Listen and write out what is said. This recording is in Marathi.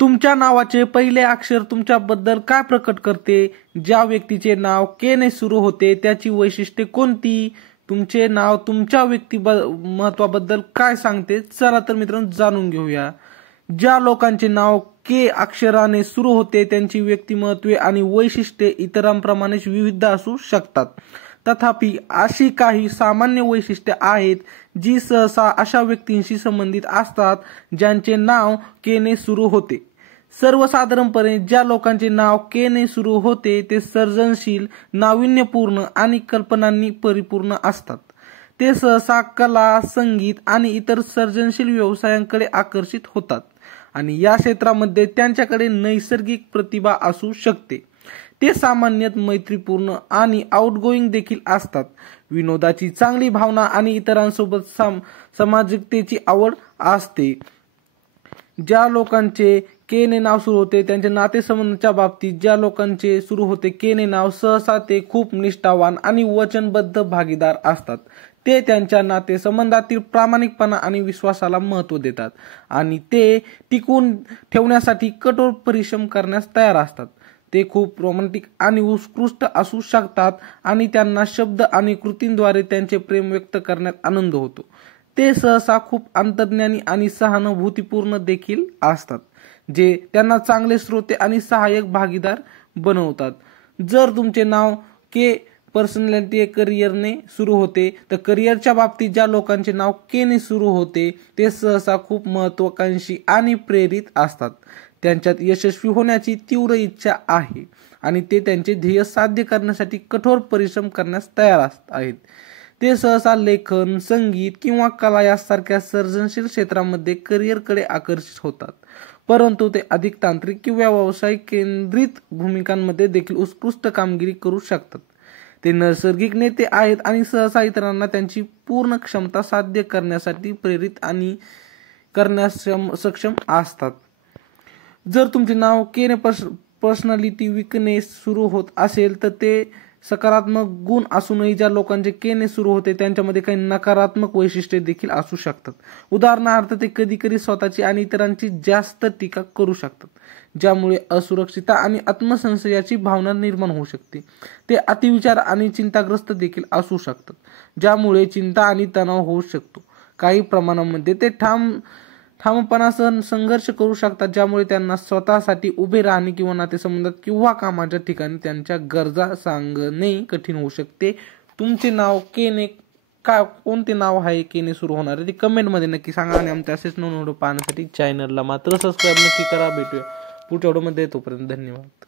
तुमच्या नावाचे पहिले अक्षर तुमच्याबद्दल काय प्रकट करते? ज्या व्यक्तीचे नाव के ने सुरू होते त्याची वैशिष्ट्ये कोणती? तुमचे नाव तुमच्या व्यक्तिमत्वाबद्दल काय सांगते? चला तर मित्रांनो जाणून घेऊया. ज्या लोकांचे नाव के अक्षराने सुरू होते त्यांची व्यक्तिमत्वे आणि वैशिष्ट्ये इतरांप्रमाणेच विविध असू शकतात. तथापि अशी काही सामान्य वैशिष्ट्ये आहेत जी सहसा अशा व्यक्तींशी संबंधित असतात ज्यांचे नाव के ने सुरू होते. सर्वसाधारणपणे ज्या लोकांचे नाव के ने सुरू होते ते सर्जनशील, नाविन्यपूर्ण आणि कल्पनांनी परिपूर्ण असतात. ते सहसा कला, संगीत आणि इतर सर्जनशील व्यवसायांकडे आकर्षित होतात आणि या क्षेत्रामध्ये त्यांच्याकडे नैसर्गिक प्रतिभा असू शकते. ते सामान्यत मैत्रीपूर्ण आणि आउटगोईंग देखील असतात. विनोदाची चांगली भावना आणि इतरांसोबत सामाजिकतेची आवड असते. ज्या लोकांचे के ने नाव सुरू होते त्यांच्या नातेसंबंधाच्या बाबतीत ज्या लोकांचे सुरू होते के ने नाव सहसा ते खूप निष्ठावान आणि वचनबद्ध भागीदार असतात. ते त्यांच्या नातेसंबंधातील प्रामाणिकपणा आणि विश्वासाला महत्त्व देतात आणि ते टिकवून ठेवण्यासाठी कठोर परिश्रम करण्यास तयार असतात. ते खूप रोमॅन्टिक आणि उत्कृष्ट असू शकतात आणि त्यांना शब्द आणि कृतींद्वारे त्यांचे प्रेम व्यक्त करण्यात आनंद होतो. ते सहसा खूप अंतर्ज्ञानी आणि सहानुभूतीपूर्ण देखील असतात जे त्यांना चांगले श्रोते आणि सहाय्यक भागीदार बनवतात. जर तुमचे नाव के पर्सनॅलिटी करिअरने सुरू होते तर करिअरच्या बाबतीत ज्या लोकांचे नाव के ने सुरू होते ते सहसा खूप महत्वाकांक्षी आणि प्रेरित असतात. त्यांच्यात यशस्वी होण्याची तीव्र इच्छा आहे आणि ते त्यांचे ध्येय साध्य करण्यासाठी कठोर परिश्रम करण्यास तयार आहेत. ते सहसा लेखन, संगीत किंवा कला यासारख्या सर्जनशील क्षेत्रामध्ये करिअरकडे आकर्षित होतात, परंतु ते अधिक तांत्रिक किंवा व्यावसायिक केंद्रित भूमिकांमध्ये देखील उत्कृष्ट कामगिरी करू शकतात. ते नैसर्गिक नेते आहेत आणि सहसा इतरांना त्यांची पूर्ण क्षमता साध्य करण्यासाठी प्रेरित आणि करण्यास सक्षम असतात. जर तुमचे नाव के ने पर्सनॅलिटी वीकनेस सुरू होत असेल तर ते सकारात्मक गुण असूनही ज्या लोकांचे के ने सुरू होते त्यांच्यामध्ये काही नकारात्मक वैशिष्ट्ये देखील असू शकतात. उदाहरणार्थ ते कधीकधी स्वतःची आणि इतरांची जास्त टीका करू शकतात ज्यामुळे असुरक्षितता आणि आत्मसंशयाची भावना निर्माण होऊ शकते. ते अतिविचार आणि चिंताग्रस्त देखील असू शकतात ज्यामुळे चिंता आणि तणाव होऊ शकतो. काही प्रमाणामध्ये ते ठामपणासह संघर्ष करू शकतात ज्यामुळे त्यांना स्वतःसाठी उभे राहणे किंवा नातेसंबंधात किंवा कामाच्या ठिकाणी त्यांच्या गरजा सांगणे कठीण होऊ शकते. तुमचे नाव के ने कोणते नाव आहे के ने सुरू होणार ते कमेंटमध्ये नक्की सांगा आणि आमच्या असेच नवीन व्हिडिओ पाहण्यासाठी चॅनलला मात्र सबस्क्राईब नक्की करा. भेटूया पुढच्या व्हिडिओमध्ये. तोपर्यंत धन्यवाद.